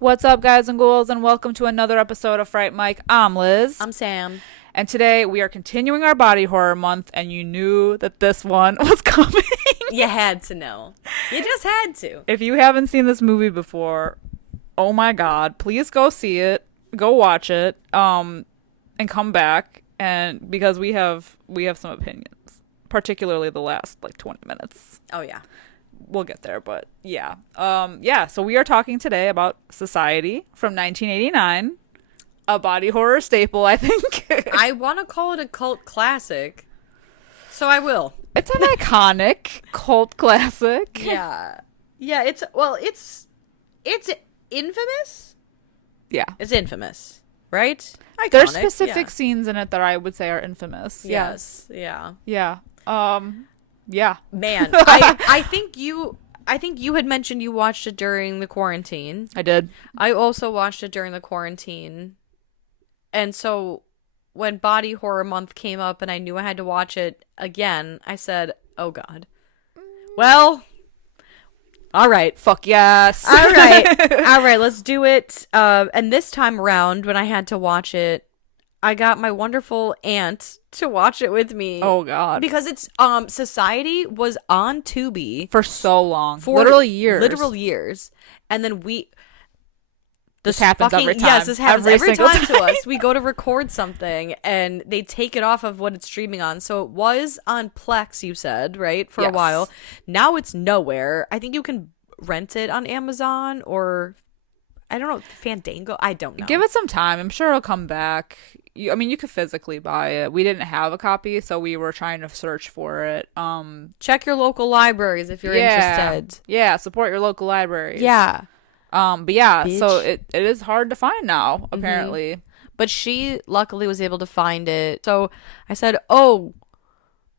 What's up, guys and ghouls, and welcome to another episode of Fright Mic. I'm Liz. I'm Sam. And today we are continuing our body horror month, and you knew that this one was coming. You had to know. You just had to. If you haven't seen this movie before, oh my god, please go see it. Go watch it. And come back, and because we have some opinions, particularly the last 20 minutes. Oh yeah. We'll get there, but yeah. So we are talking today about Society from 1989, a body horror staple, I think. I want to call it a cult classic, so I will. It's an iconic cult classic. Yeah. It's infamous. Yeah. It's infamous, right? Iconic, There's specific scenes in it that I would say are infamous. Yes. Yeah. Yeah. Yeah. Man, I think you had mentioned you watched it during the quarantine. I did. I also watched it during the quarantine. And so when Body Horror Month came up and I knew I had to watch it again, I said, oh God. Well, all right. Fuck yes. All right. All right, let's do it. And this time around, when I had to watch it, I got my wonderful aunt to watch it with me. Oh God. Because it's Society was on Tubi for so long. For literal years. Literal years. And then this happens every time. Yes, this happens every time to time. us. We go to record something and they take it off of what it's streaming on. So it was on Plex, you said, right? For a while. Now it's nowhere. I think you can rent it on Amazon or I don't know, Fandango. I don't know. Give it some time. I'm sure it'll come back. You could physically buy it. We didn't have a copy, so we were trying to search for it. Check your local libraries if you're interested. Yeah, support your local libraries. Yeah. But yeah, Bitch. so it is hard to find now, apparently. Mm-hmm. But she luckily was able to find it. So I said, oh,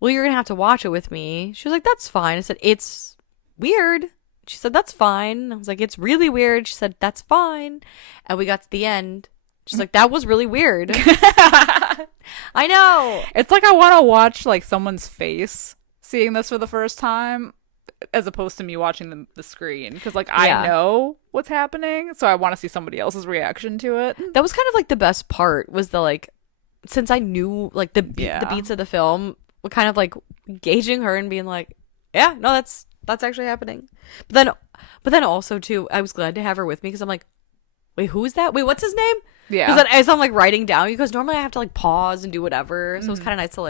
well, you're going to have to watch it with me. She was like, that's fine. I said, it's weird. She said, that's fine. I was like, it's really weird. She said, that's fine. And we got to the end. She's like, that was really weird. I know. It's like I want to watch someone's face seeing this for the first time as opposed to me watching the screen. Because I know what's happening. So I want to see somebody else's reaction to it. That was kind of the best part was the since I knew the beats of the film, kind of gauging her and being like, yeah, no, that's actually happening. But then also too, I was glad to have her with me because I'm like, wait, who's that? Wait, what's his name? Yeah. Because as I'm writing down, because normally I have to pause and do whatever, so it was kind of nice to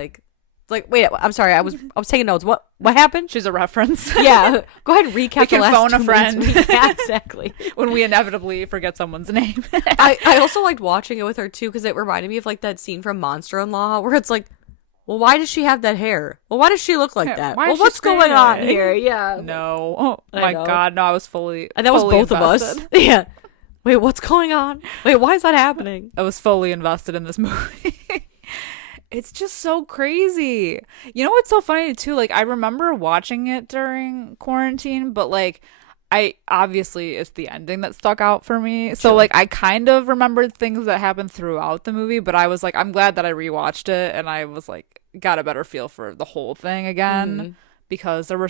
wait, I'm sorry, I was taking notes. What happened? She's a reference. Yeah, go ahead and recap. We can the last phone 2 a friend. Yeah, exactly. When we inevitably forget someone's name. I also liked watching it with her too because it reminded me of that scene from Monster in Law where it's well, why does she have that hair? Well, why does she look like that? Well, what's going on here? Yeah. No. Oh my God. No, I was fully. And that was both invested. of us. Yeah. Wait, what's going on? Wait, why is that happening? I was fully invested in this movie. It's just so crazy. You know what's so funny too? I remember watching it during quarantine, but I obviously it's the ending that stuck out for me. So I kind of remembered things that happened throughout the movie, but I was I'm glad that I rewatched it and I was got a better feel for the whole thing again because there were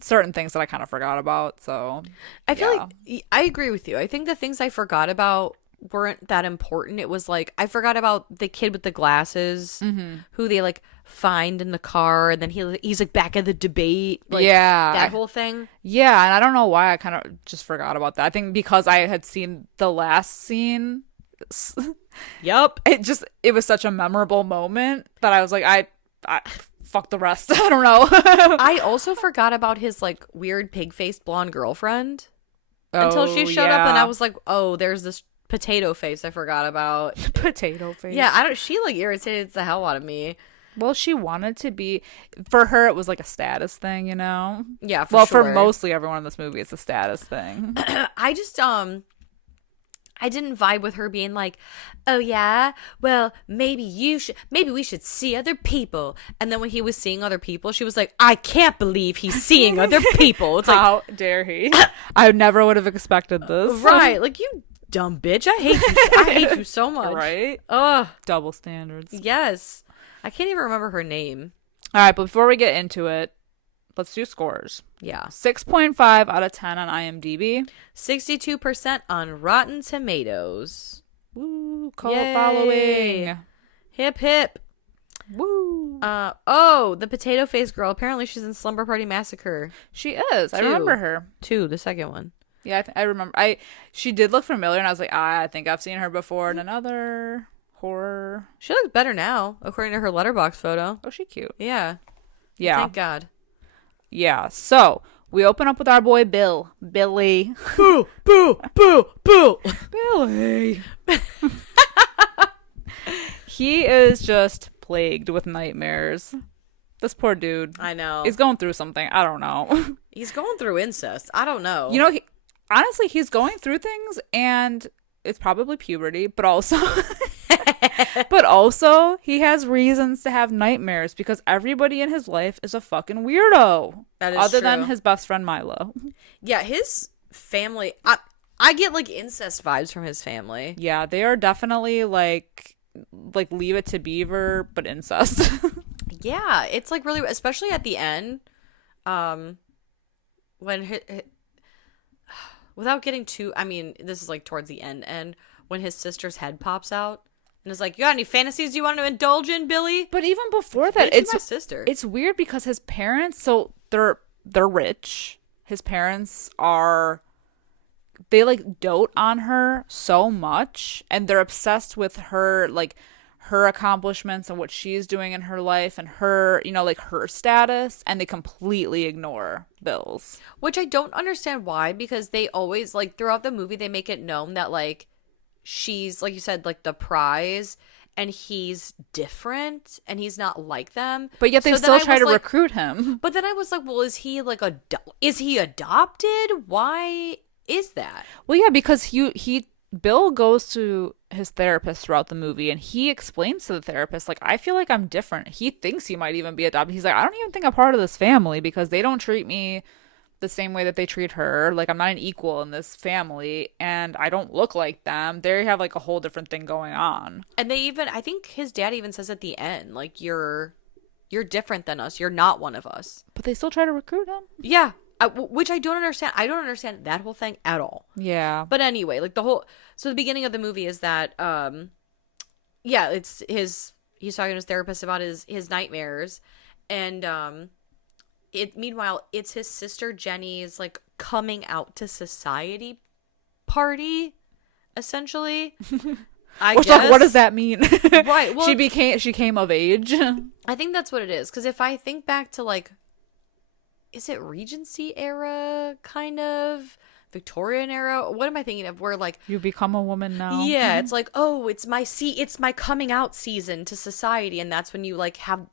certain things that I kind of forgot about. So I feel I agree with you. I think the things I forgot about weren't that important. It was I forgot about the kid with the glasses who they find in the car and then he's back at the debate. That whole thing. Yeah, and I don't know why I kind of just forgot about that. I think because I had seen the last scene. Yep. It was such a memorable moment that I was I fuck the rest. I don't know. I also forgot about his weird pig-faced blonde girlfriend until she showed up and I was oh, there's this potato face I forgot about. Potato face. Yeah, she irritated the hell out of me. Well, she wanted to be, for her it was a status thing, you know? Yeah, for mostly everyone in this movie it's a status thing. I just I didn't vibe with her being like, oh yeah, well, maybe we should see other people. And then when he was seeing other people, she was like, I can't believe he's seeing other people. It's like, how dare he? I never would have expected this. right. Like, you dumb bitch. I hate you. I hate you so much. Right? Ugh. Double standards. Yes. I can't even remember her name. All right, but before we get into it, let's do scores. Yeah. 6.5 out of 10 on IMDb. 62% on Rotten Tomatoes. Woo, cult Yay. following. Hip hip. Woo. The potato face girl. Apparently she's in Slumber Party Massacre. She is. I 2. remember her. 2, the second one. Yeah, I remember. She did look familiar, and I was like, I think I've seen her before in another horror. She looks better now, according to her letterbox photo. Oh, she cute. Yeah. Yeah. Thank God. Yeah. So we open up with our boy Billy. Boo, boo, boo, boo. Billy. He is just plagued with nightmares. This poor dude. I know. He's going through something. I don't know. He's going through incest. I don't know. You know, honestly, he's going through things, and it's probably puberty, but also he has reasons to have nightmares because everybody in his life is a fucking weirdo. That is other true. than his best friend Milo. Yeah, his family. I get like incest vibes from his family. Yeah, they are definitely like Leave It to Beaver, but incest. Yeah, it's like really, especially at the end, when without getting too. I mean, this is like towards the end when his sister's head pops out and is like, "You got any fantasies you want to indulge in, Billy?" But even before that, it's my sister. It's weird because his parents, so they're rich. His parents they like dote on her so much, and they're obsessed with her, like her accomplishments and what she's doing in her life and her, like her status, and they completely ignore Bill's. Which I don't understand why, because they always, like, throughout the movie, they make it known that, like, she's, like you said, like, the prize, and he's different, and he's not like them. But yet they still try to recruit him. But then I was like, well, is he, like, is he adopted? Why is that? Well, yeah, because Bill goes to his therapist throughout the movie, and he explains to the therapist, like, I feel like I'm different. He thinks he might even be adopted. He's like, I don't even think I'm part of this family because they don't treat me the same way that they treat her. Like, I'm not an equal in this family, and I don't look like them. They have, like, a whole different thing going on. And I think his dad even says at the end, like, you're different than us. You're not one of us. But they still try to recruit him. Yeah. Which I don't understand. I don't understand that whole thing at all. Yeah. But anyway, like so the beginning of the movie is that, it's he's talking to his therapist about his nightmares. And, meanwhile, it's his sister Jenny's, like, coming out to society party, essentially. I guess. Like, what does that mean? Right. Well, she came of age. I think that's what it is. Because if I think back to, like, is it Regency era, kind of Victorian era? What am I thinking of? Where, like, you become a woman now. Yeah, it's like, oh, it's my coming out season to society, and that's when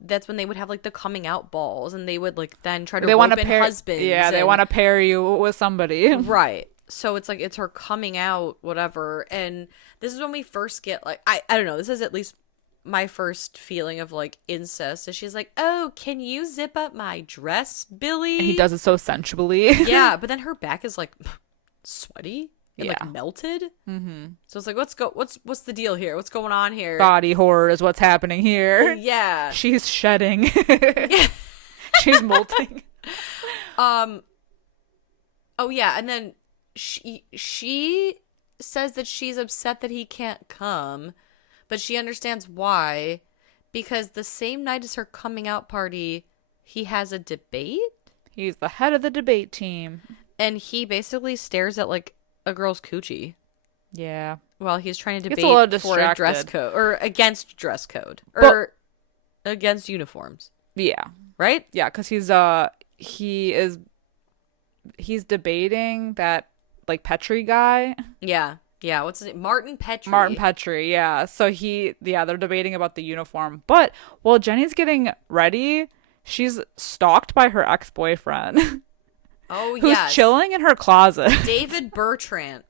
that's when they would have, like, the coming out balls, and they would, like, then try to rope in husbands. Yeah, they want to pair you with somebody. Right. So it's like, it's her coming out, whatever. And this is when we first get, like, I don't know, this is at least my first feeling of, like, incest. And she's like, oh, can you zip up my dress, Billy? And he does it so sensually. Yeah, but then her back is, like, sweaty and, yeah, like, melted. Mm-hmm. So it's like, what's the deal here? What's going on here? Body horror is what's happening here. Yeah. She's shedding. Yeah. She's molting. Oh yeah, and then she says that she's upset that he can't come, but she understands why, because the same night as her coming out party, he has a debate. He's the head of the debate team. And he basically stares at, like, a girl's coochie. Yeah. While he's trying to debate for a dress code, or against dress code, or against uniforms. Yeah. Right? Yeah, because he's debating that, like, Petrie guy. Yeah. Yeah, what's his name? Martin Petrie. Martin Petrie, yeah. So they're debating about the uniform. But while Jenny's getting ready, she's stalked by her ex-boyfriend. Oh, who's chilling in her closet. David Bertrand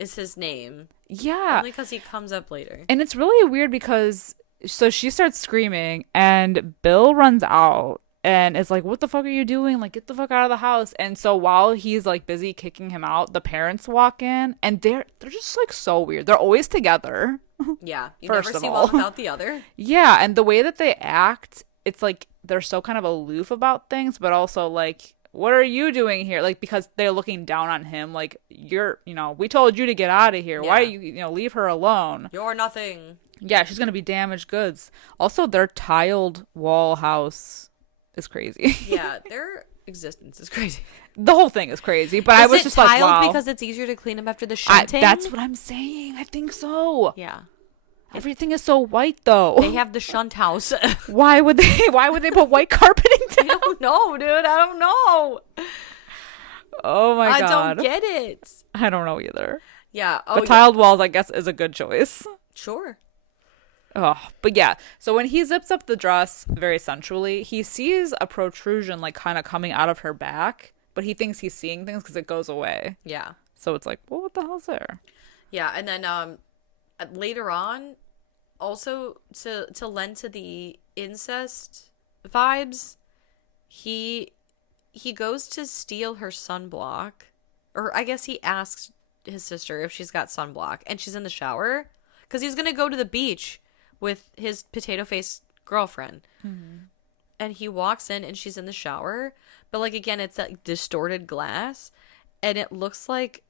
is his name. Yeah. Only because he comes up later. And it's really weird because so she starts screaming and Bill runs out and is like, what the fuck are you doing? Like, get the fuck out of the house. And so while he's like busy kicking him out, the parents walk in and they're just like so weird. They're always together. Yeah. You First never of see all. one without the other. Yeah, and the way that they act, it's like they're so kind of aloof about things, but also like, what are you doing here? Like, because they're looking down on him, like, we told you to get out of here. Yeah. Why you leave her alone? You're nothing. Yeah, she's gonna be damaged goods. Also, their tiled wall house is crazy. Yeah, their existence is crazy. The whole thing is crazy, but I was just like, wow. because it's easier to clean up after the shunting? That's what I'm saying. I think so. Yeah. Everything is so white, though. They have the shunt house. Why would they put white carpeting down? I don't know, dude. I don't know. Oh my I god. don't get it. I don't know either. Yeah. Oh, But tiled walls, I guess, is a good choice. Sure. Oh, but yeah. So when he zips up the dress very sensually, he sees a protrusion like kind of coming out of her back, but he thinks he's seeing things because it goes away. Yeah. So it's like, well, what the hell's there? Yeah, and then later on, also to lend to the incest vibes, he goes to steal her sunblock, or I guess he asks his sister if she's got sunblock, and she's in the shower because he's gonna go to the beach with his potato face girlfriend. Mm-hmm. And he walks in and she's in the shower, but like again, it's that distorted glass, and it looks like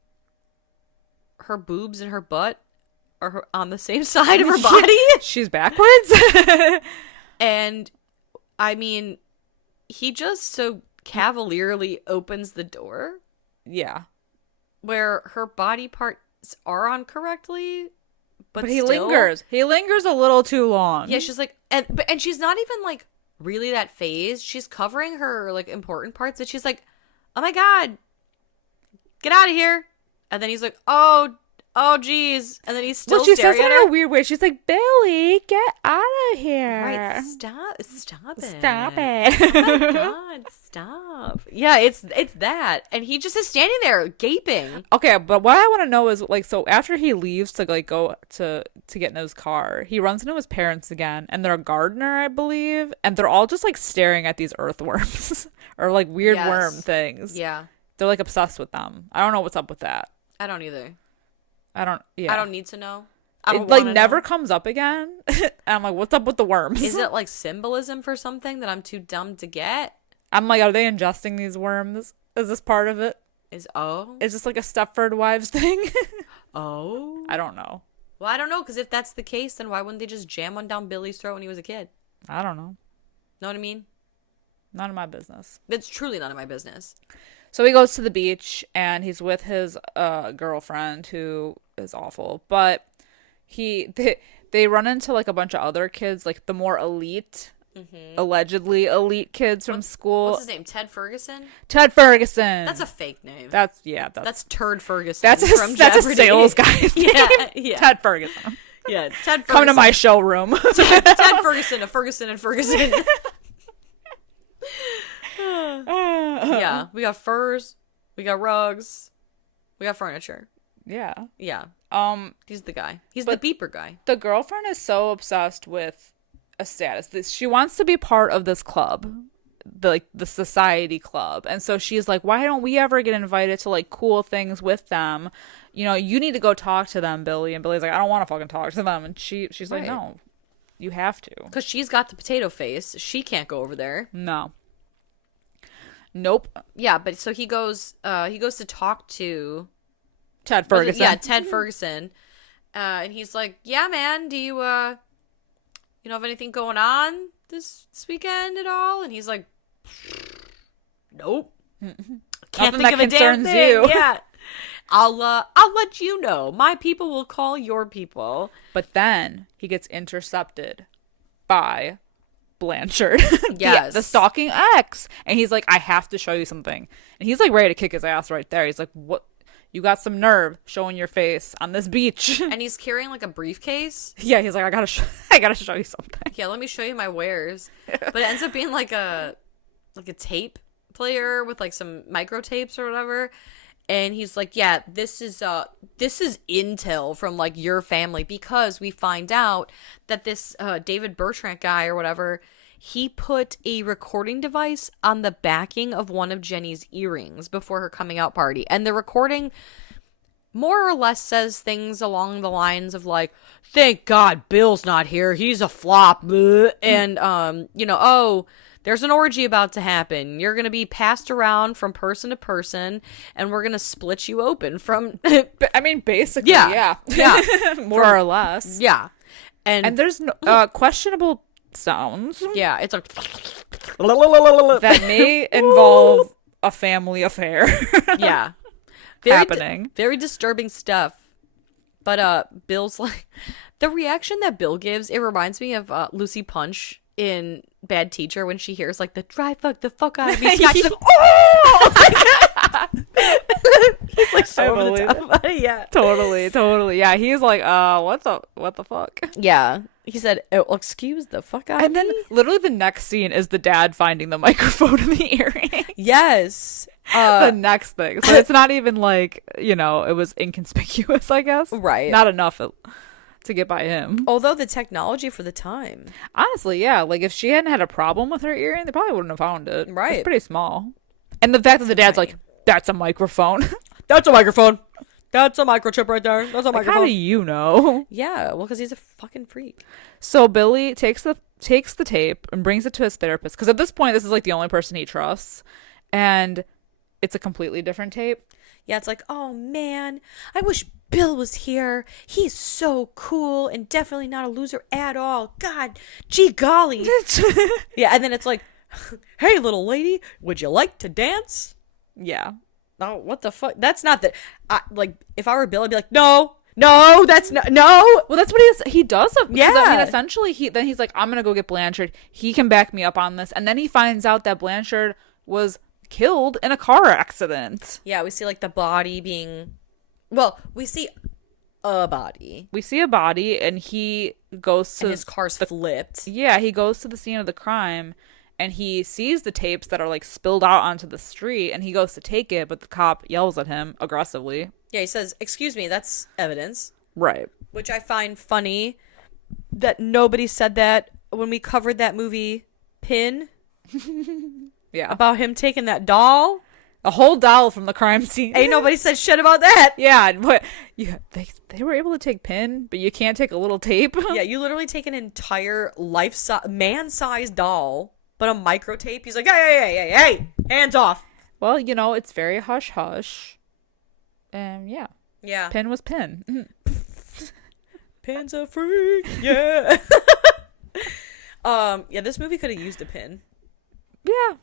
her boobs and her butt are on the same side of her body. She's backwards. And I mean, he just so cavalierly opens the door Yeah. where her body parts are on correctly, but he still, lingers. He lingers a little too long. Yeah, she's like, and she's not even like really that phased. She's covering her like important parts, but she's like, oh my god, get out of here. And then he's like, oh geez. And then he's still she staring says at it in her. a weird way. She's like, Billy, get out of here. Right, stop it. Stop Oh it. my god, stop. Yeah, it's that. And he just is standing there gaping. Okay, but what I want to know is like, so after he leaves to like go to get in his car, he runs into his parents again, and they're a gardener, I believe, and they're all just like staring at these earthworms or like weird worm things. Yeah. They're like obsessed with them. I don't know what's up with that. I don't either. I don't need to know. I don't It like wanna never know. comes up again. And I'm like, what's up with the worms? Is it like symbolism for something that I'm too dumb to get? I'm like, are they ingesting these worms? Is this part of it? Is this like a Stepford Wives thing? Oh. I don't know. Well, I don't know, because if that's the case, then why wouldn't they just jam one down Billy's throat when he was a kid? I don't know. Know what I mean? None of my business. It's truly none of my business. So he goes to the beach and he's with his girlfriend, who is awful. But they run into like a bunch of other kids, like the more elite, allegedly elite kids from school. What's his name? Ted Ferguson? Ted Ferguson. That's a fake name. That's Turd Ferguson. that's from a Jeopardy. sales guy's name. Yeah. Ted Ferguson. Yeah, Ted Ferguson. Come to my showroom. Ted Ferguson, a Ferguson and Ferguson. Yeah, we got furs, we got rugs, we got furniture. Yeah. Yeah. He's the guy. He's the beeper guy. The girlfriend is so obsessed with a status. She wants to be part of this club, the society club. And so she's like, why don't we ever get invited to like cool things with them? You know, you need to go talk to them, Billy. And Billy's like, I don't want to fucking talk to them. And she's like, no, you have to. Because she's got the potato face. She can't go over there. No. Nope. Yeah, but so he goes to talk to Ted Ferguson. Yeah, Ted Ferguson. And he's like, yeah, man, do you have anything going on this weekend at all? And he's like, nope. Can't think of a damn thing. You. Yeah. I'll let you know. My people will call your people. But then he gets intercepted by Blanchard. Yes. the stalking ex. And he's like, I have to show you something. And he's like ready to kick his ass right there. He's like, what? You got some nerve showing your face on this beach. And he's carrying like a briefcase. Yeah, he's like, I gotta show you something. Yeah, let me show you my wares. But it ends up being like a tape player with like some micro tapes or whatever. And he's like, yeah, this is intel from like your family, because we find out that this David Bertrand guy or whatever, he put a recording device on the backing of one of Jenny's earrings before her coming out party. And the recording more or less says things along the lines of like, thank God Bill's not here, he's a flop. And oh, there's an orgy about to happen. You're going to be passed around from person to person, and we're going to split you open from... I mean, basically, yeah. More or less. Yeah. And there's no, questionable sounds. Yeah, it's like... that may involve a family affair. Yeah. Happening. Very disturbing stuff. But Bill's like... The reaction that Bill gives, it reminds me of Lucy Punch in Bad Teacher when she hears like the dry fuck the fuck out of me. She's like, oh! He's like so over the top. Yeah, totally. Yeah, he's like, what the fuck? Yeah, he said, oh, excuse the fuck out. And then literally the next scene is the dad finding the microphone in the earring. Yes. The next thing. So it's not even like, it was inconspicuous, I guess. Right. Not enough to get by him. Although the technology for the time. Honestly, yeah. Like, if she hadn't had a problem with her earring, they probably wouldn't have found it. Right. It's pretty small. And the fact that the dad's like, that's a microphone. That's a microphone. That's a microchip right there. That's a microphone. How do you know? Yeah, well, because he's a fucking freak. So Billy takes the tape and brings it to his therapist. Because at this point, this is like the only person he trusts. And it's a completely different tape. Yeah, it's like, oh man, I wish Bill was here. He's so cool and definitely not a loser at all. God, gee golly. Yeah, and then it's like, hey, little lady, would you like to dance? Yeah. Oh, what the fuck? That's not the... like, if I were Bill, I'd be like, no, that's not... No! Well, that's what he does. Yeah. I mean, essentially, he's like, I'm going to go get Blanchard. He can back me up on this. And then he finds out that Blanchard was killed in a car accident. Yeah, we see, like, the body being... Well, we see a body. We see a body, and he goes to... And his car's flipped. Yeah, he goes to the scene of the crime, and he sees the tapes that are, like, spilled out onto the street, and he goes to take it, but the cop yells at him aggressively. Yeah, he says, excuse me, that's evidence. Right. Which I find funny that nobody said that when we covered that movie, Pin. Yeah. About him taking that doll. A whole doll from the crime scene. Ain't nobody said shit about that. Yeah, but they were able to take Pin, but you can't take a little tape. Yeah, you literally take an entire man-sized doll, but a micro tape. He's like, hey, hands off. Well, it's very hush-hush. Yeah. Yeah. Pin was Pin. Pin's a freak, yeah. Yeah, this movie could have used a pin. Yeah.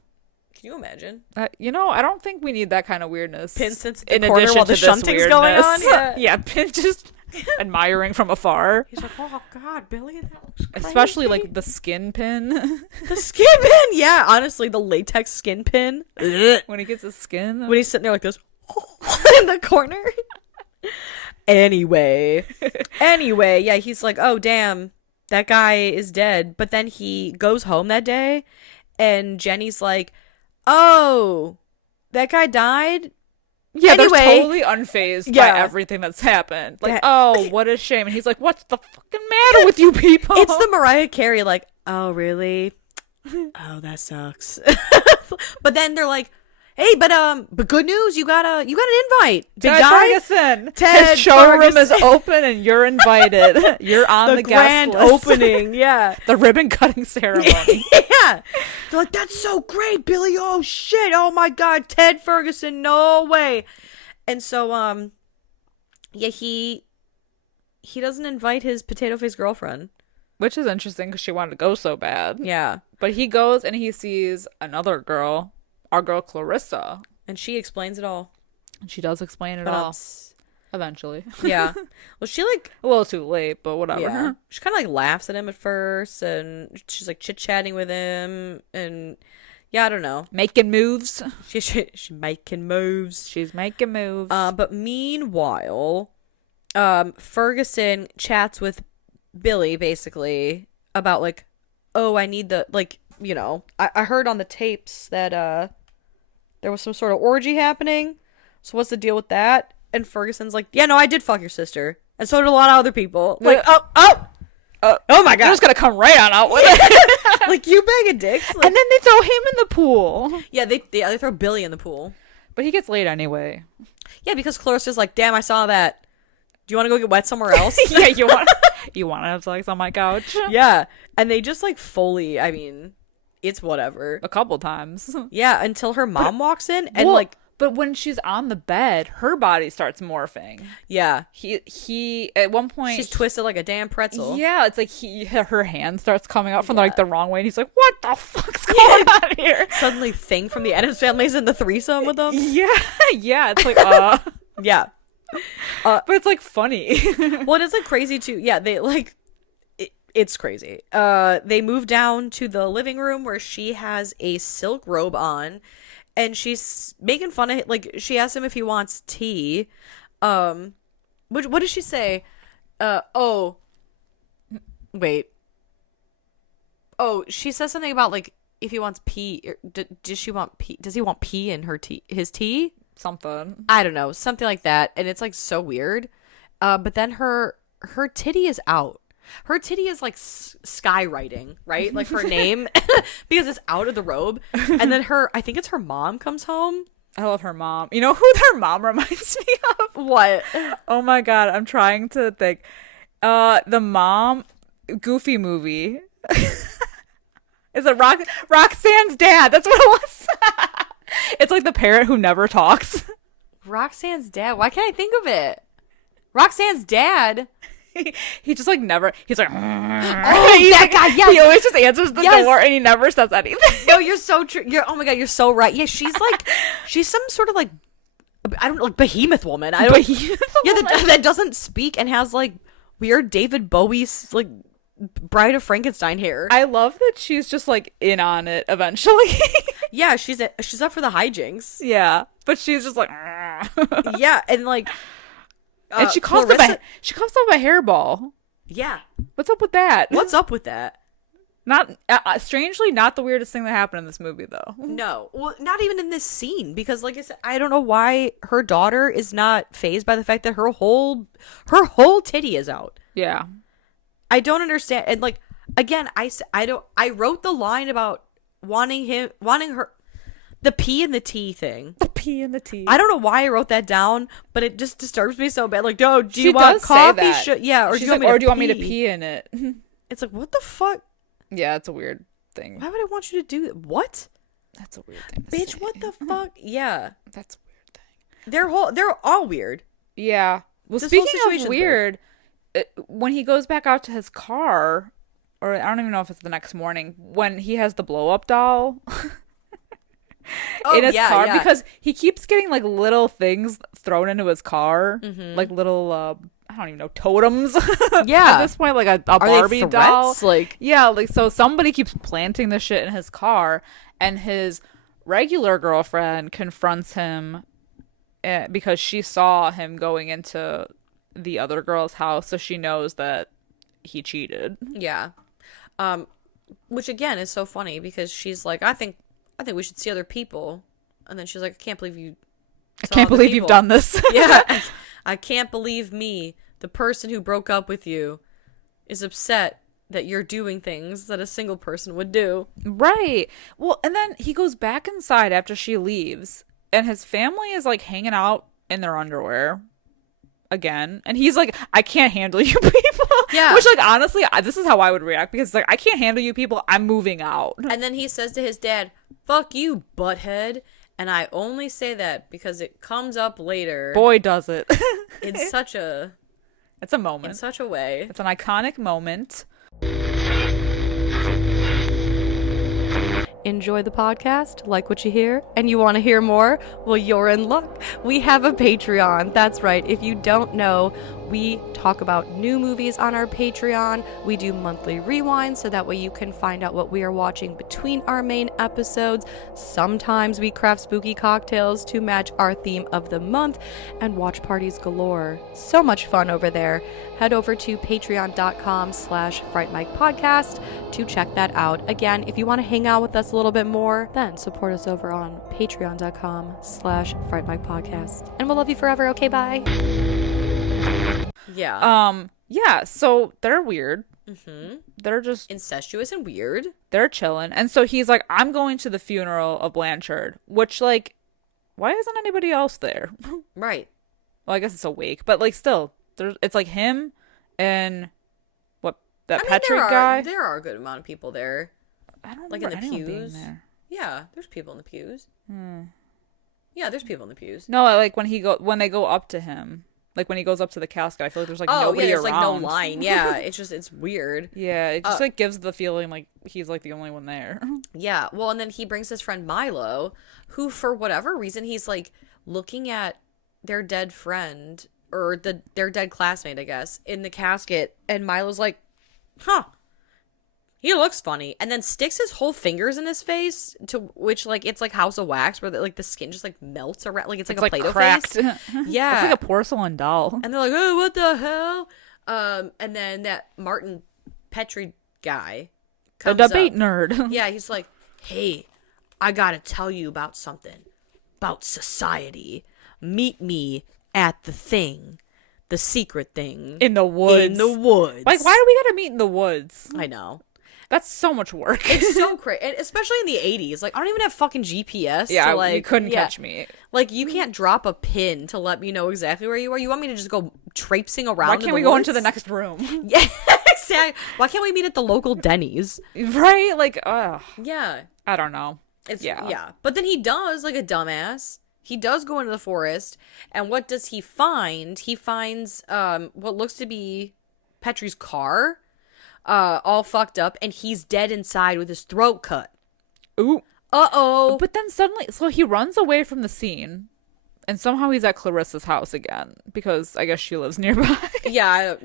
Can you imagine? I don't think we need that kind of weirdness. Pin sits in the corner while the shunting's going on. Yeah, Pin just admiring from afar. He's like, oh God, Billy, that looks crazy. Especially like the skin pin. The skin pin, yeah. Honestly, the latex skin pin. When he gets his skin. When he's sitting there like this in the corner. Anyway, yeah, he's like, oh damn, that guy is dead. But then he goes home that day, and Jenny's like, oh, that guy died? Yeah, anyway, they're totally unfazed by everything that's happened. Like, oh, what a shame. And he's like, what's the fucking matter with you people? It's the Mariah Carey, like, oh, really? Oh, that sucks. But then they're like, hey, but good news, you got an invite. Ted Ferguson. His showroom is open and you're invited. You're on the guest grand list. opening, yeah. The ribbon cutting ceremony. Yeah. They're like, that's so great, Billy. Oh shit. Oh my God, Ted Ferguson. No way. And so yeah, he doesn't invite his potato-faced girlfriend. Which is interesting because she wanted to go so bad. Yeah. But he goes and he sees another girl. Our girl Clarissa. And she explains it all. And she does explain it all. Eventually. Yeah. Well, she like... A little too late, but whatever. Yeah. She kind of like laughs at him at first. And she's like chit-chatting with him. And yeah, I don't know. Making moves. She's making moves. She's making moves. But meanwhile, Ferguson chats with Billy basically about like, oh, I need the... like, I heard on the tapes that... there was some sort of orgy happening, So what's the deal with that? And Ferguson's like, yeah, no, I did fuck your sister. And so did a lot of other people. Like, oh my God. They're just gonna come right on out with it. Like, you bag of dicks. Like, And then they throw him in the pool. yeah, they throw Billy in the pool. But he gets laid anyway. Yeah, because Clarissa's like, damn, I saw that. Do you want to go get wet somewhere else? Yeah, you want to have sex on my couch? Yeah. And they just like fully, I mean, it's whatever. A couple times. Yeah, until her mom walks in and like, but when she's on the bed, her body starts morphing. yeah, He at one point she's twisted like a damn pretzel. Yeah, it's like her hand starts coming out from like the wrong way, and he's like, "What the fuck's going on here?" Suddenly, Thing from the Addams Family's in the threesome with them. Yeah, yeah. It's like, yeah, but it's like funny. well, it's like crazy too. Yeah, they like. It's crazy. They move down to the living room where she has a silk robe on, and she's making fun of, like, she asks him if he wants tea. What does she say? Wait. Oh, she says something about, like, if he wants pee. Does she want pee? Does he want pee in his tea? Something. I don't know. Something like that. And it's, like, so weird. But then her titty is out. Her titty is like skywriting, right? Like her name, because it's out of the robe. And then I think it's her mom comes home. I love her mom. You know who their mom reminds me of? What? Oh my God, I'm trying to think. The mom, Goofy movie. Is it Roxanne's dad? That's what it was. It's like the parent who never talks. Roxanne's dad. Why can't I think of it? Roxanne's dad. He just like never. He's like, oh, that guy. Yes, he always just answers the door and he never says anything. No, you're so true. Oh my God, you're so right. Yeah, she's some sort of like, I don't know, like behemoth woman. I don't. Yeah, that doesn't speak and has like weird David Bowie's like Bride of Frankenstein hair. I love that she's just like in on it eventually. Yeah, she's up for the hijinks. Yeah, but she's just like, yeah, and like. And she calls them a hairball. Yeah. What's up with that? What's up with that? Not strangely, not the weirdest thing that happened in this movie, though. No. Well, not even in this scene, because like I said, I don't know why her daughter is not fazed by the fact that her whole titty is out. Yeah. I don't understand. And like, again, I wrote the line about wanting her. The pee and the tea thing. The pee and the tea. I don't know why I wrote that down, but it just disturbs me so bad. Like, no, do you want coffee? Yeah, or do you want me to pee in it? It's like, what the fuck? Yeah, it's a weird thing. Why would I want you to do that? What? That's a weird thing. Bitch, what the fuck? Yeah. That's a weird thing. They're all weird. Yeah. Well, This speaking whole of weird, when he goes back out to his car, or I don't even know if it's the next morning, when he has the blow up doll. In his car, because he keeps getting like little things thrown into his car, like little I don't even know, totems. Yeah, at this point, like a Barbie doll. Like, yeah, like so somebody keeps planting the shit in his car, and his regular girlfriend confronts him because she saw him going into the other girl's house, so she knows that he cheated. Yeah, which again is so funny because she's like, I think we should see other people. And then she's like, I can't believe you've done this. Yeah. I can't believe me, the person who broke up with you, is upset that you're doing things that a single person would do. Right. Well, and then he goes back inside after she leaves, and his family is like hanging out in their underwear again. And he's like, I can't handle you people. Yeah. Which, like, honestly, this is how I would react, because it's like, I can't handle you people. I'm moving out. And then he says to his dad, fuck you, butthead. And I only say that because it comes up later. Boy, does it. It's a moment. In such a way. It's an iconic moment. Enjoy the podcast, like what you hear, and you want to hear more? Well, you're in luck. We have a Patreon. That's right. If you don't know, We talk about new movies on our Patreon. We do monthly rewinds so that way you can find out what we are watching between our main episodes. Sometimes we craft spooky cocktails to match our theme of the month, and watch parties galore. So much fun over there. Head over to patreon.com/Fright Mic podcast to check that out. Again, if you want to hang out with us a little bit more, then support us over on patreon.com/Fright Mic podcast. And we'll love you forever. Okay, bye. Yeah. Yeah, so they're weird. They're just incestuous and weird. They're chilling. And so he's like, I'm going to the funeral of Blanchard, which, like, why isn't anybody else there? Right. Well, I guess it's a wake, but, like, still, it's like him and Petrie guy. There are a good amount of people there. I don't like remember in the anyone pews. being there. Yeah, there's people in the pews. Yeah, there's people in the pews. No, like when they go up to him. Like when he goes up to the casket, I feel like there's like nobody there's around. Like no line. Yeah, it's weird. Yeah, it just like gives the feeling like he's like the only one there. Yeah, well, and then he brings his friend Milo, who for whatever reason he's like looking at their dead friend or their dead classmate, I guess, in the casket, and Milo's like, "Huh, he looks funny," and then sticks his whole fingers in his face, to which like it's like House of Wax, where the skin just like melts around, like it's like a Play-Doh cracked face. Yeah, it's like a porcelain doll. And they're like, "Oh, what the hell?" And then that Martin Petrie guy, the debate nerd. Yeah, he's like, "Hey, I gotta tell you about something about society. Meet me at the thing." The secret thing. In the woods. In the woods. Like, why do we gotta meet in the woods? I know. That's so much work. It's so crazy. And especially in the 80s. Like, I don't even have fucking GPS. Yeah, to, like, you couldn't catch me. Like, you can't drop a pin to let me know exactly where you are. You want me to just go traipsing around Why can't we go into the next room? Yeah, exactly. Why can't we meet at the local Denny's? Right? Like, ugh. Yeah. I don't know. Yeah. But then he does, like a dumbass. He does go into the forest, and what does he find? He finds what looks to be Petrie's car, all fucked up, and he's dead inside with his throat cut. Ooh. Uh-oh. But then suddenly, so he runs away from the scene, and somehow he's at Clarissa's house again, because I guess she lives nearby. Yeah.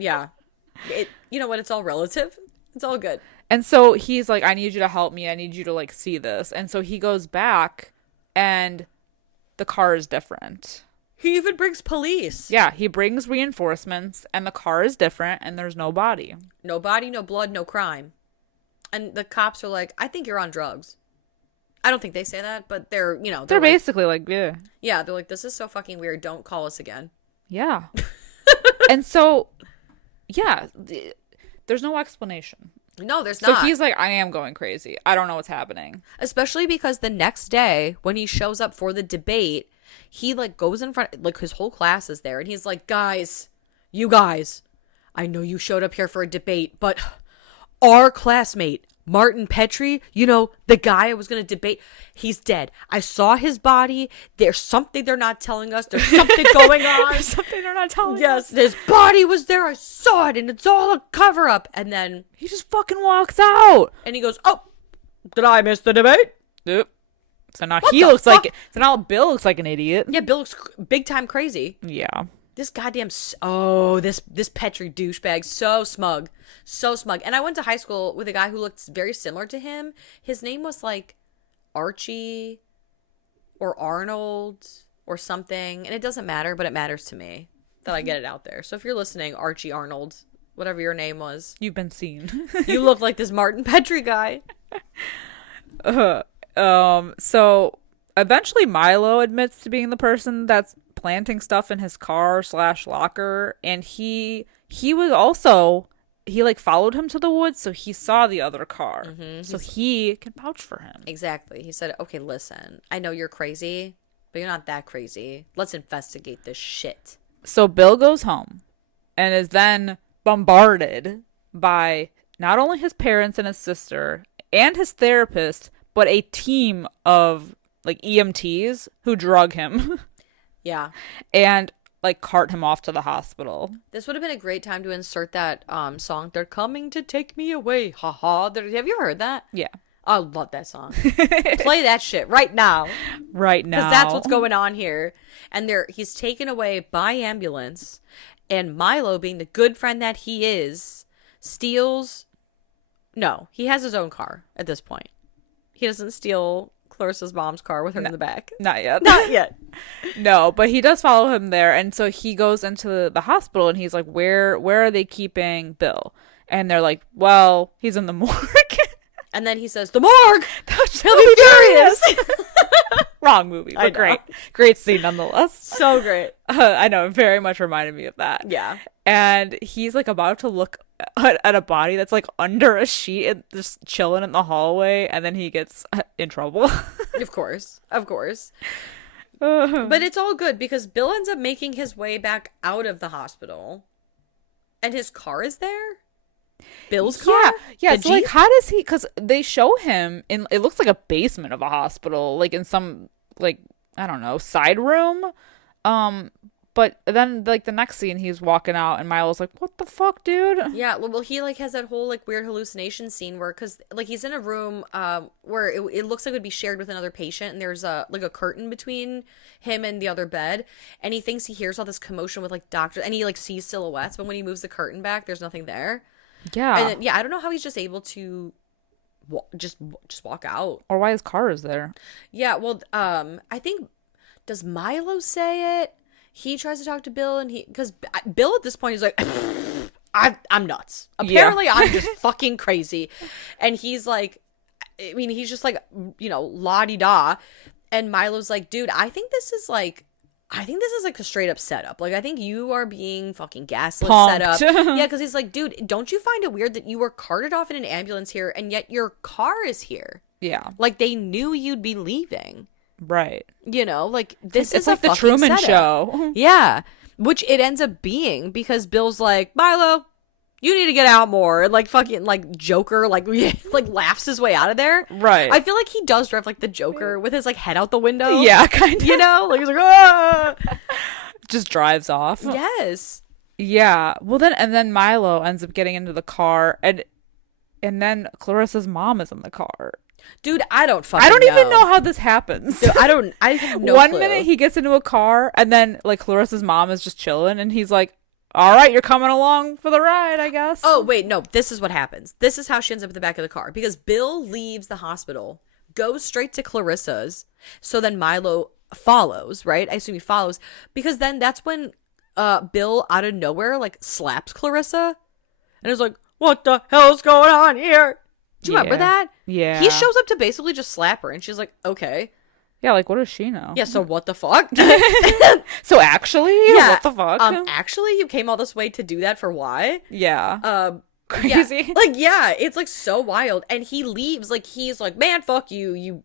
You know what? It's all relative. It's all good. And so he's like, I need you to help me. I need you to, like, see this. And so he goes back, and the car is different. He even brings police. Yeah, he brings reinforcements, and the car is different, and there's no body. No body, no blood, no crime. And the cops are like, I think you're on drugs. I don't think they say that, but they're They're like, basically like, yeah. Yeah, they're like, this is so fucking weird. Don't call us again. Yeah. And so, yeah, there's no explanation. No, there's not. So he's like, I am going crazy. I don't know what's happening. Especially because the next day, when he shows up for the debate, he, like, goes in front, like, his whole class is there, and he's like, you guys, I know you showed up here for a debate, but our classmate, Martin Petrie, the guy I was going to debate, he's dead. I saw his body. There's something they're not telling us. There's something going on. There's something they're not telling us. Yes, his body was there. I saw it, and it's all a cover-up. And then he just fucking walks out. And he goes, oh, did I miss the debate? Yep. So now now Bill looks like an idiot. Yeah, Bill looks big time crazy. Yeah. This goddamn this Petrie douchebag, so smug. And I went to high school with a guy who looked very similar to him. His name was like Archie or Arnold or something, and it doesn't matter, but it matters to me that I get it out there. So if you're listening, Archie Arnold, whatever your name was, you've been seen. You look like this Martin Petrie guy. So eventually Milo admits to being the person that's planting stuff in his car / locker, and he was also, he like followed him to the woods, so he saw the other car. So he can vouch for him. Exactly. He said, okay, listen, I know you're crazy, but you're not that crazy. Let's investigate this shit. So Bill goes home and is then bombarded by not only his parents and his sister and his therapist, but a team of like EMTs who drug him. Yeah. And like cart him off to the hospital. This would have been a great time to insert that song, They're Coming to Take Me Away. Ha ha. Have you ever heard that? Yeah. I love that song. Play that shit right now. Right now. Because that's what's going on here. And he's taken away by ambulance. And Milo, being the good friend that he is, steals... No, he has his own car at this point. He doesn't steal Clarissa's mom's car with her in the back. Not yet. Not yet. No, but he does follow him there. And so he goes into the hospital and he's like, where are they keeping Bill? And they're like, well, he's in the morgue. And then he says, the morgue! He'll be furious. Wrong movie, but great. Great scene nonetheless. So great. I know, it very much reminded me of that. Yeah. And he's like about to look at a body that's like under a sheet and just chilling in the hallway. And then he gets in trouble. Of course. But it's all good because Bill ends up making his way back out of the hospital. And his car is there? Bill's car? Yeah. The So like, Jeep? how does he? Because they show him in. It looks like a basement of a hospital, like in some like I don't know side room. But then like the next scene, he's walking out, and Milo's like, "What the fuck, dude?" Yeah. Well, he like has that whole like weird hallucination scene where because like he's in a room where it looks like it would be shared with another patient, and there's a like a curtain between him and the other bed, and he thinks he hears all this commotion with like doctors, and he like sees silhouettes, but when he moves the curtain back, there's nothing there. Yeah. And then, I don't know how he's just able to just walk out. Or why his car is there. Yeah, well, I think, does Milo say it? He tries to talk to Bill, and because Bill at this point is like, I'm nuts. Apparently, I'm just fucking crazy. And he's like, I mean, he's just like, la-di-da. And Milo's like, dude, I think this is like a straight up setup. Like, I think you are being fucking gaslit set up. Yeah, because he's like, dude, don't you find it weird that you were carted off in an ambulance here and yet your car is here? Yeah. Like, they knew you'd be leaving. Right. Like, this is like the Truman Show. Yeah. Which it ends up being because Bill's like, Milo, you need to get out more. And like fucking like Joker like laughs his way out of there. Right. I feel like he does drive like the Joker with his like head out the window. Yeah, kind of. Like he's like, ah! Just drives off. Yes. Yeah. Well then Milo ends up getting into the car and then Clarissa's mom is in the car. Dude, I don't even know how this happens. Dude, I have no One clue. minute he gets into a car and then like Clarissa's mom is just chilling and he's like, all right, you're coming along for the ride, I guess. Oh, wait, no. This is what happens. This is how she ends up at the back of the car. Because Bill leaves the hospital, goes straight to Clarissa's. So then Milo follows, right? I assume he follows. Because then that's when Bill, out of nowhere, like, slaps Clarissa. And is like, what the hell's going on here? Do you remember that? Yeah. He shows up to basically just slap her. And she's like, okay. Yeah, like, what does she know? Yeah, so what the fuck? So actually? Yeah. What the fuck? Actually, you came all this way to do that for why? Yeah. Crazy. Yeah. It's like so wild. And he leaves, like, he's like, man, fuck you, you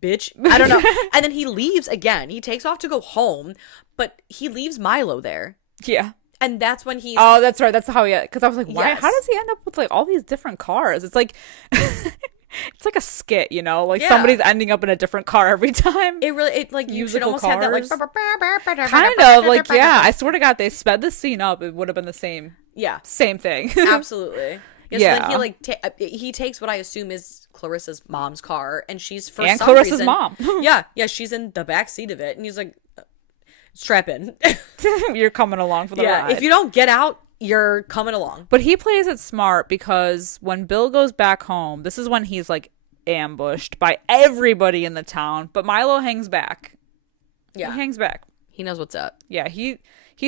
bitch. I don't know. And then he leaves again. He takes off to go home, but he leaves Milo there. Yeah. And that's when he's... Oh, that's right. That's how he... Because I was like, why? Yes. How does he end up with, like, all these different cars? It's like... It's like a skit, Like Yeah. somebody's ending up in a different car every time. It really... like, you should Musical almost have that, like... Kind of, like, yeah. I swear to God, they sped this scene up. It would have been the same. Yeah. Same thing. Absolutely. Yeah. Yeah. So then he, like... he takes what I assume is Clarissa's mom's car, and she's, for And some Clarissa's reason... mom. Yeah. She's in the back seat of it, and he's like... Strap in. You're coming along for the ride. If you don't get out, you're coming along. But he plays it smart because when Bill goes back home, this is when he's like ambushed by everybody in the town. But Milo hangs back. Yeah. He hangs back. He knows what's up. Yeah, he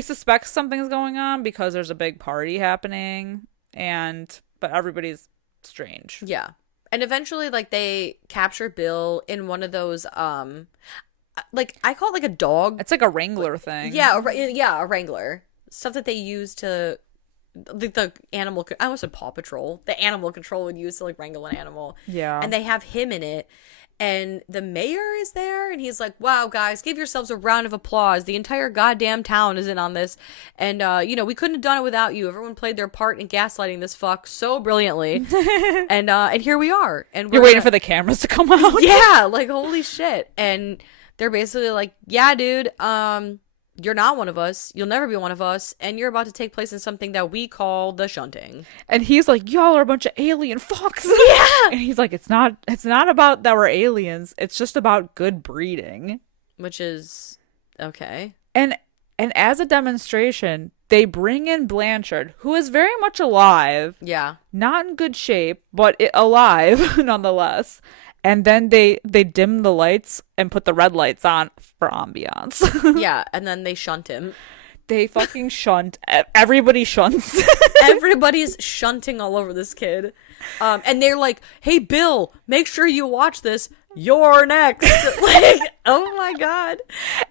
suspects something's going on because there's a big party happening but everybody's strange. Yeah. And eventually, like, they capture Bill in one of those, like, I call it like a dog. It's like a wrangler thing. Yeah, a wrangler. Stuff that they use to, the animal, I almost said Paw Patrol. The animal control would use to, like, wrangle an animal. Yeah. And they have him in it. And the mayor is there, and he's like, wow, guys, give yourselves a round of applause. The entire goddamn town is in on this. And, we couldn't have done it without you. Everyone played their part in gaslighting this fuck so brilliantly. and here we are. And you're waiting for the cameras to come out. Yeah, like, holy shit. And they're basically like, yeah, dude, you're not one of us. You'll never be one of us. And you're about to take place in something that we call the shunting. And he's like, y'all are a bunch of alien fucks. Yeah. And he's like, it's not about that we're aliens. It's just about good breeding. Which is okay. And as a demonstration, they bring in Blanchard, who is very much alive. Yeah. Not in good shape, but alive nonetheless. And then they dim the lights and put the red lights on for ambiance. Yeah, and then they shunt him. They fucking shunt. Everybody shunts. Everybody's shunting all over this kid. And they're like, hey, Bill, make sure you watch this. You're next. Like, oh my God.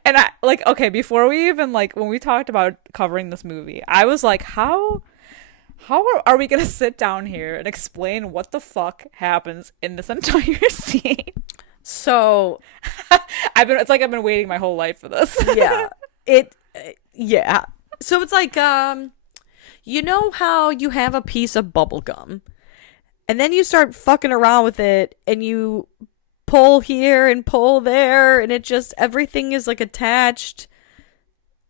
And I, like, okay, before we even, like, when we talked about covering this movie, I was like, how are we going to sit down here and explain what the fuck happens in this entire scene? So, it's like I've been waiting my whole life for this. yeah. Yeah. So it's like, you know how you have a piece of bubble gum and then you start fucking around with it and you pull here and pull there and it just, everything is like attached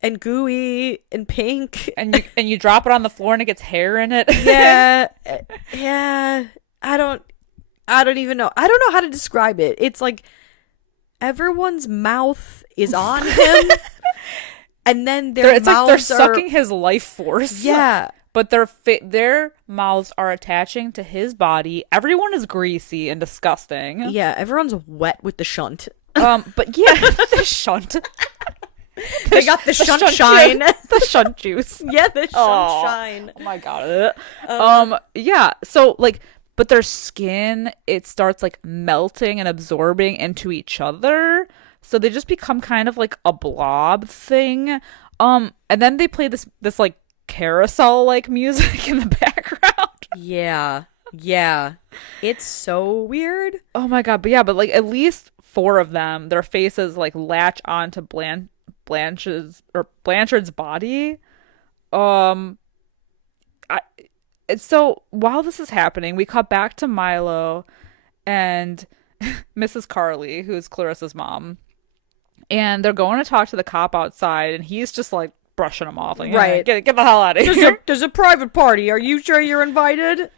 and gooey and pink. And you drop it on the floor and it gets hair in it. Yeah. Yeah. I don't even know. I don't know how to describe it. It's like everyone's mouth is on him. And then it's like they're sucking his life force. Yeah. But their mouths are attaching to his body. Everyone is greasy and disgusting. Yeah, everyone's wet with the shunt. But yeah, the shunt. They got the shunt shine. The shunt juice. Yeah, the shunt shine. Oh my God. Yeah. So like, but their skin, it starts like melting and absorbing into each other. So they just become kind of like a blob thing. And then they play this like carousel like music in the background. Yeah. Yeah. It's so weird. Oh my God. But yeah, but like at least 4 of them, their faces like latch onto Blanchard's body. So while this is happening, we cut back to Milo and Mrs. Carly, who's Clarissa's mom. And they're going to talk to the cop outside, and he's just like brushing them off. Like, right. Get the hell out of here. There's a private party. Are you sure you're invited?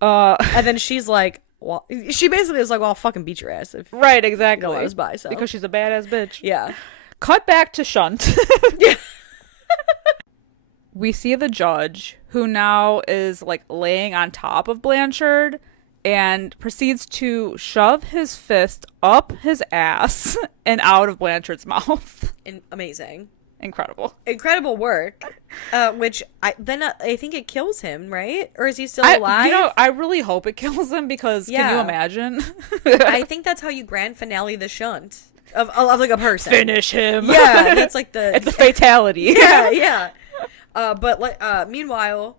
And then she's like, well, she basically is like, well, I'll fucking beat your ass. If right, exactly. You don't let us by, so. Because she's a badass bitch. Yeah. Cut back to Shunt. Yeah. We see the judge, who now is like laying on top of Blanchard and proceeds to shove his fist up his ass and out of Blanchard's mouth. Amazing. Incredible work. Which I think it kills him, right? Or is he still alive? I really hope it kills him because can you imagine? I think that's how you grand finale the shunt of like a person. Finish him. Yeah, that's like it's the fatality. Yeah. But like meanwhile,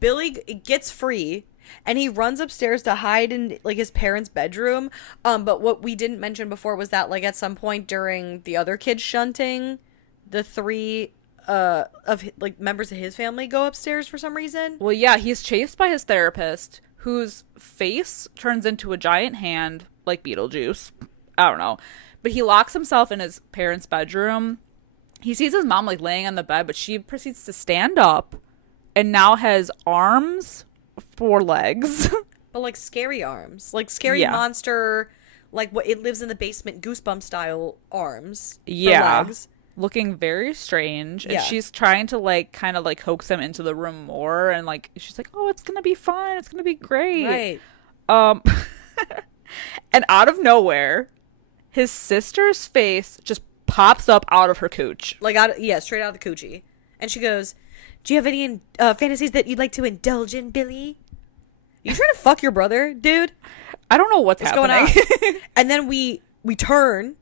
Billy gets free and he runs upstairs to hide in like his parents' bedroom. But what we didn't mention before was that like at some point during the other kids shunting, the 3 of like members of his family go upstairs for some reason. Well, yeah, he's chased by his therapist, whose face turns into a giant hand, like Beetlejuice. I don't know. But he locks himself in his parents' bedroom. He sees his mom like laying on the bed, but she proceeds to stand up and now has arms for legs. But like scary arms. Like scary monster, like what it lives in the basement, Goosebumps style arms. Yeah. For legs. Looking very strange. And she's trying to like kind of like coax him into the room more, and like she's like, oh, it's gonna be fine, it's gonna be great. Right. And out of nowhere, his sister's face just pops up out of her cooch. Like straight out of the coochie. And she goes, do you have any fantasies that you'd like to indulge in, Billy? You trying to fuck your brother, dude? I don't know what's happening. Going on. And then we turn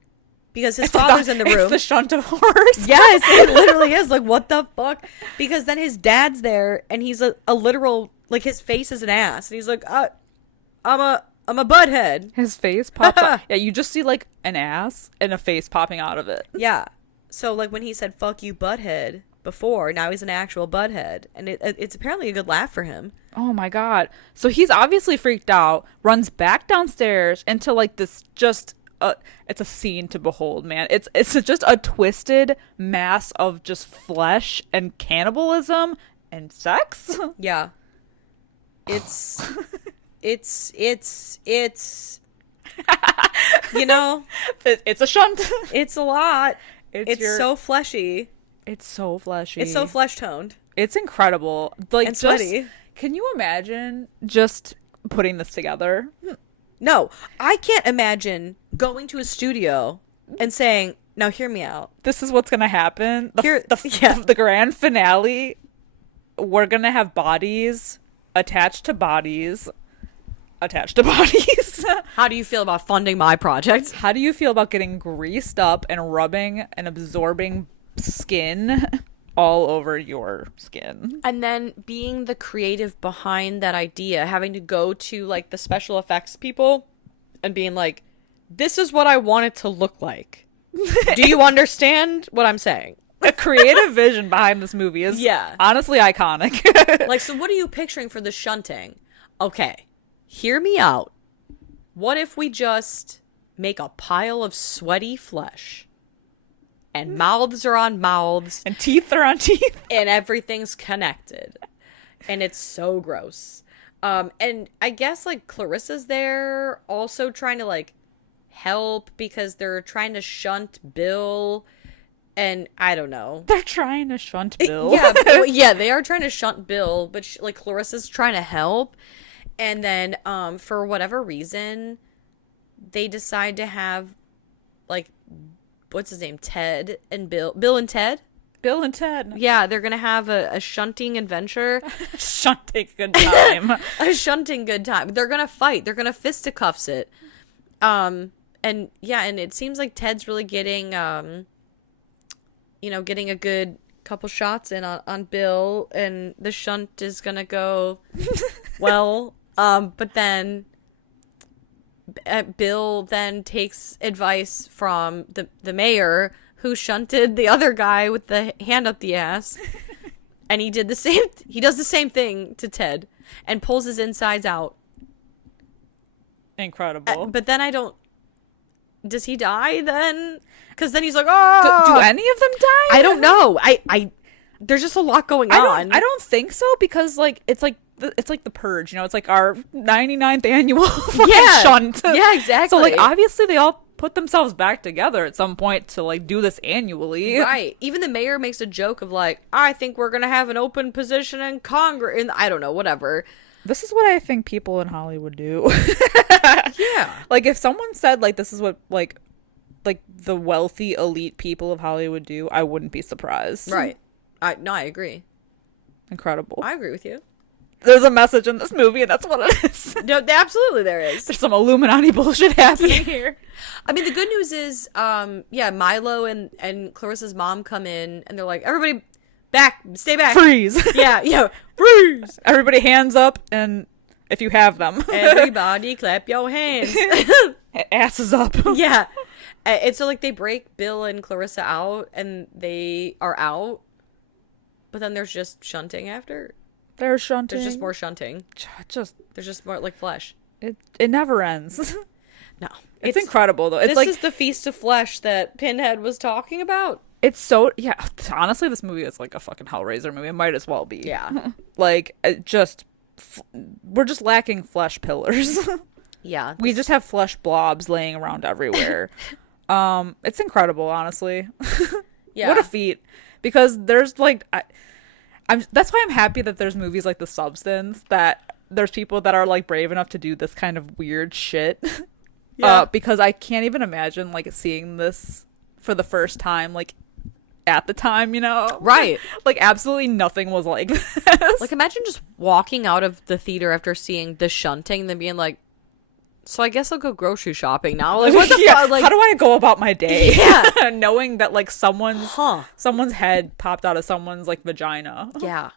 because his father's in the room. It's the shunt of horrors. Yes, it literally is. Like, what the fuck? Because then his dad's there, and he's a literal, like, his face is an ass. And he's like, I'm a butthead. His face pops up. Yeah, you just see, like, an ass and a face popping out of it. Yeah. So, like, when he said, fuck you, butthead, before, now he's an actual butthead. And it's apparently a good laugh for him. Oh, my God. So he's obviously freaked out, runs back downstairs into, like, this just a scene to behold, man. It's just a twisted mass of just flesh and cannibalism and sex. Yeah. It's you know, It's a shunt. it's a lot. It's your- so fleshy. It's so fleshy. It's so flesh toned. It's incredible. Like, And just, sweaty. can you imagine just putting this together? No, I can't imagine going to a studio and saying, "Now hear me out. This is what's gonna happen. Here- The grand finale. We're gonna have bodies attached to bodies. How do you feel about funding my project?" How do you feel about getting greased up and rubbing and absorbing skin all over your skin? And then being the creative behind that idea, having to go to like the special effects people and being like, "This is what I want it to look like. Do you understand what I'm saying?" The creative vision behind this movie is honestly iconic. Like, so what are you picturing for the shunting? Okay, hear me out. What if we just make a pile of sweaty flesh and mouths are on mouths and teeth are on teeth. and everything's connected and it's so gross. And I guess like Clarissa's there also trying to like help because they're trying to shunt Bill, and I don't know. They're trying to shunt Bill. Yeah, they are trying to shunt Bill, but like Clarissa's trying to help. And then for whatever reason they decide to have like, what's his name, Ted and Bill and Ted. Bill and Ted. Yeah, they're gonna have a shunting adventure. Shunting good time. A shunting good time. They're gonna fight. They're gonna fisticuffs it. And yeah, and it seems like Ted's really getting getting a good couple shots in on Bill, and the shunt is gonna go well. But then Bill then takes advice from the mayor, who shunted the other guy with the hand up the ass, and he does the same thing to Ted and pulls his insides out. Incredible. But then does he die then? Because then he's like, oh, do any of them die? I don't know. I there's just a lot going on. I don't think so, because like it's like the Purge, you know, it's like our 99th annual shunt. Yeah, exactly. So like obviously they all put themselves back together at some point to like do this annually. Right. Even the mayor makes a joke of like, I think we're gonna have an open position in Congress, and I don't know, whatever. This is what I think people in Hollywood do. Yeah. Like if someone said like this is what like the wealthy elite people of Hollywood do, I wouldn't be surprised. Right. I agree. Incredible. I agree with you. There's a message in this movie, and that's what it is. No, absolutely there is. There's some Illuminati bullshit happening here. I mean, the good news is, Milo and Clarissa's mom come in, and they're like, everybody stay back. Freeze. Yeah, freeze. Everybody hands up, and if you have them. Everybody clap your hands. Asses up. Yeah. And so, like, they break Bill and Clarissa out, and they are out. But then there's just shunting after. There's shunting. There's just more shunting. There's just more, like, flesh. It never ends. No. It's incredible, though. This is the feast of flesh that Pinhead was talking about. It's so, yeah, honestly, this movie is like a fucking Hellraiser movie. It might as well be. Yeah. Like, we're just lacking flesh pillars. Yeah. We just have flesh blobs laying around everywhere. It's incredible, honestly. Yeah. What a feat. Because there's like, that's why I'm happy that there's movies like The Substance, that there's people that are like brave enough to do this kind of weird shit. Yeah. Because I can't even imagine like seeing this for the first time, like at the time, you know? Right. Like absolutely nothing was like this. Like, imagine just walking out of the theater after seeing the shunting and then being like, so I guess I'll go grocery shopping now. Like, what the fuck? Like, how do I go about my day? Yeah. Knowing that like someone's head popped out of someone's like vagina. Yeah.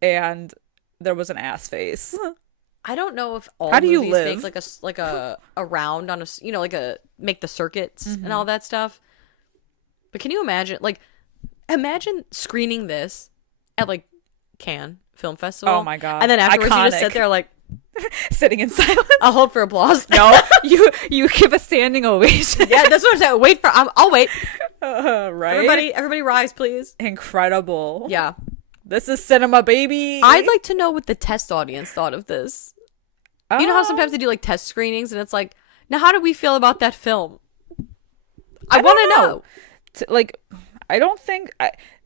And there was an ass face. I don't know if all how do you movies live? make like a round on make the circuits and all that stuff. But can you imagine screening this at like Cannes Film Festival? Oh my god. And then afterwards you just Iconic. sit there like Sitting in silence. I'll hold for applause. No, you give a standing ovation. Yeah, that's what I'm saying. Wait for. I'll wait. Right? Everybody, rise, please. Incredible. Yeah. This is cinema, baby. I'd like to know what the test audience thought of this. You know how sometimes they do like test screenings, and it's like, now how do we feel about that film? I want to know. Like, I don't think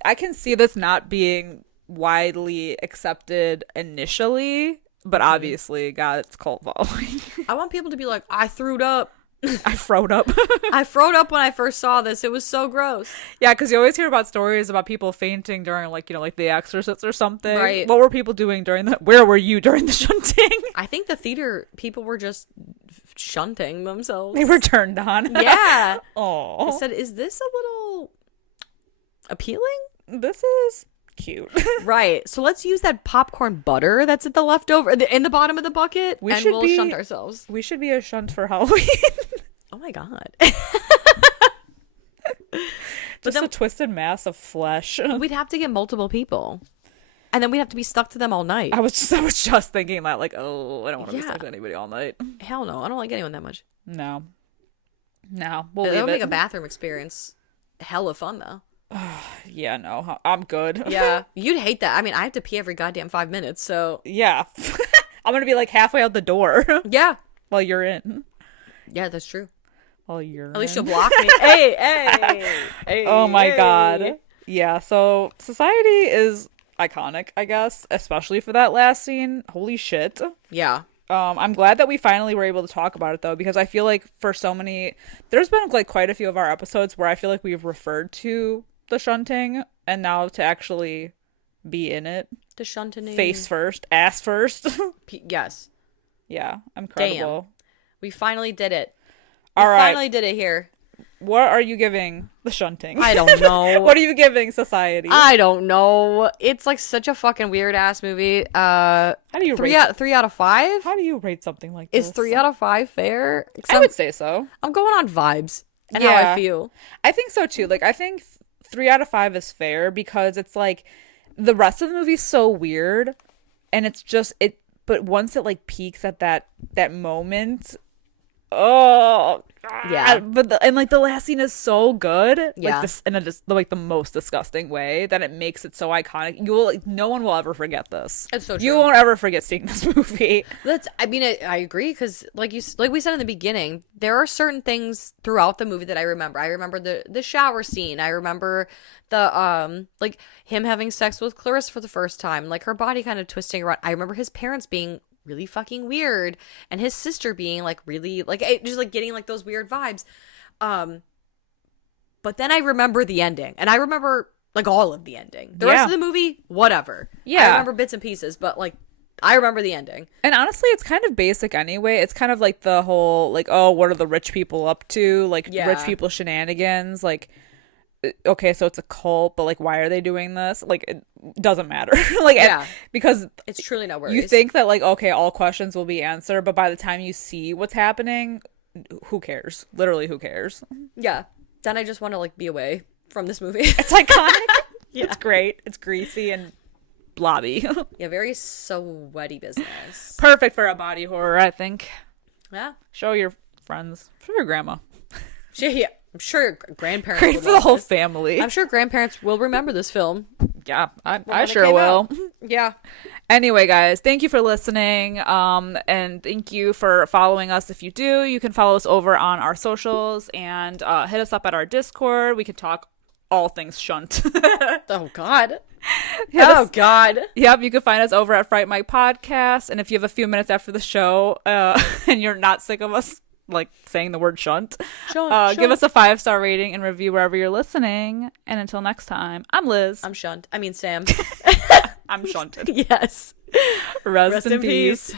I can see this not being widely accepted initially, but obviously it got its cult following. I want people to be like, I threwed up. I froed up. I froed up when I first saw this. It was so gross. Yeah, because you always hear about stories about people fainting during, like, you know, like The Exorcist or something. Right. What were people doing during the? Where were you during the shunting? I think the theater people were just shunting themselves. They were turned on. Yeah. Oh. I said, is this a little appealing? This is cute. Right. So let's use that popcorn butter that's at the leftover in the bottom of the bucket, and we'll shunt ourselves. We should be a shunt for Halloween. Oh my god. Just a twisted mass of flesh. We'd have to get multiple people. And then we'd have to be stuck to them all night. I was just thinking that, like, oh, I don't want to be stuck to anybody all night. Hell no. I don't like anyone that much. No. We'll that leave would it. make a bathroom experience hella fun, though. Yeah, no. I'm good. Yeah. You'd hate that. I mean, I have to pee every goddamn 5 minutes, so. Yeah. I'm going to be, like, halfway out the door. Yeah. While you're in. Yeah, that's true. While you're At least you'll block me. Hey. Oh my god. Yeah, so Society is iconic, I guess, especially for that last scene. Holy shit. Yeah. I'm glad that we finally were able to talk about it, though, because I feel like for so many, there's been like quite a few of our episodes where I feel like we've referred to the shunting, and now to actually be in it. The shunting. Face first, ass first. Yes. Yeah, incredible. Damn. We finally did it. All right. Finally did it here. What are you giving the shunting? I don't know. What are you giving Society? I don't know. It's like such a fucking weird ass movie. How do you three rate? 3 out of 5? How do you rate something like this? Is 3 out of 5 fair? I would say so. I'm going on vibes and how I feel. I think so too. Like, I think 3 out of 5 is fair because it's like the rest of the movie's so weird, and it's just it. But once it like peaks at that moment, oh yeah. But the last scene is so good, yeah, like this in like the most disgusting way that it makes it so iconic. No one will ever forget this. It's so true. You won't ever forget seeing this movie. I agree, because like we said in the beginning, there are certain things throughout the movie that I remember. I remember the shower scene. I remember the like him having sex with Clarissa for the first time, like her body kind of twisting around. I remember his parents being really fucking weird, and his sister being like really like just like getting like those weird vibes. But then I remember the ending, and I remember like all of the ending. The rest of the movie, whatever. I remember bits and pieces, but like I remember the ending. And honestly, it's kind of basic anyway. It's kind of like the whole like, oh, what are the rich people up to? Like rich people shenanigans. Like, okay, so it's a cult, but like, why are they doing this? Like, it doesn't matter. Like, because it's truly no worries. You think that like, okay, all questions will be answered, but by the time you see what's happening, who cares? Literally, who cares? Yeah. Then I just want to like be away from this movie. It's iconic. It's great. It's greasy and blobby. Yeah, very sweaty business. Perfect for a body horror, I think. Yeah. Show your friends. Show your grandma. Yeah. I'm sure your grandparents Great will for the whole this. family. I'm sure grandparents will remember this film. Yeah, I sure will. Yeah. Anyway, guys, thank you for listening. And thank you for following us. If you do, you can follow us over on our socials and hit us up at our Discord. We can talk all things shunt. Oh, God. God. Yep, you can find us over at Fright Mic Podcast. And if you have a few minutes after the show and you're not sick of us like saying the word shunt, give us a 5-star rating and review wherever you're listening. And until next time, I'm Liz. I'm Sam. I'm shunted. Yes. Rest in peace.